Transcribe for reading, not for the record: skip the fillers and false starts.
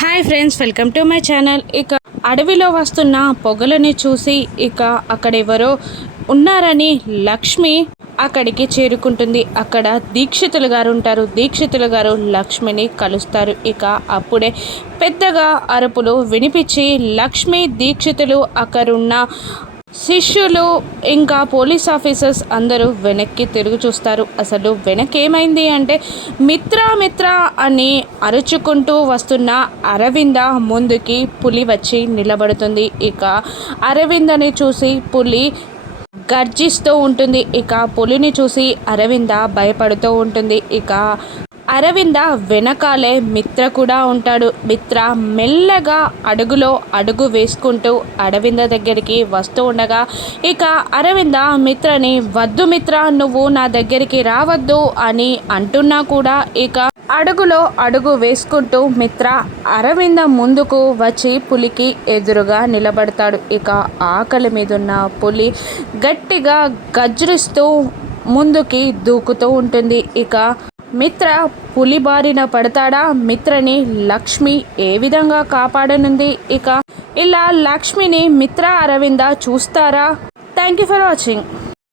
Hi friends, welcome to my channel. ఇక అడవిలో వస్తున్న పొగలని చూసి ఇక అక్కడెవరో ఉన్నారని లక్ష్మి అక్కడికి చేరుకుంటుంది. అక్కడ దీక్షితులు గారు ఉంటారు. దీక్షితులు గారు లక్ష్మిని కలుస్తారు. ఇక అప్పుడే పెద్దగా అరుపులు వినిపించి లక్ష్మి, దీక్షితులు, అక్కడున్న శిష్యులు ఇంకా పోలీస్ ఆఫీసర్స్ అందరూ వెనక్కి తిరిగి చూస్తారు. అసలు వెనక్కి ఏమైంది అంటే మిత్ర మిత్ర అని అరుచుకుంటూ వస్తున్న అరవింద ముందుకి పులి వచ్చి నిలబడుతుంది. ఇక అరవిందని చూసి పులి గర్జిస్తూ ఉంటుంది. ఇక పులిని చూసి అరవింద భయపడుతూ ఉంటుంది. ఇక అరవింద వెనకాలే మిత్ర కూడా ఉంటాడు. మిత్ర మెల్లగా అడుగులో అడుగు వేసుకుంటూ అరవింద దగ్గరికి వస్తూ ఉండగా ఇక అరవింద మిత్రని వద్దు మిత్ర, నువ్వు నా దగ్గరికి రావద్దు అని అంటున్నా కూడా ఇక అడుగులో అడుగు వేసుకుంటూ మిత్ర అరవింద ముందుకు వచ్చి పులికి ఎదురుగా నిలబడతాడు. ఇక ఆకలి మీదున్న పులి గట్టిగా గజ్జరిస్తూ ముందుకి దూకుతూ ఉంటుంది. ఇక మిత్ర పులి బారిన పడతాడా? మిత్రని లక్ష్మి ఏ విధంగా కాపాడనుంది? ఇక ఇలా లక్ష్మిని మిత్ర అరవింద చూస్తారా? Thank you for watching.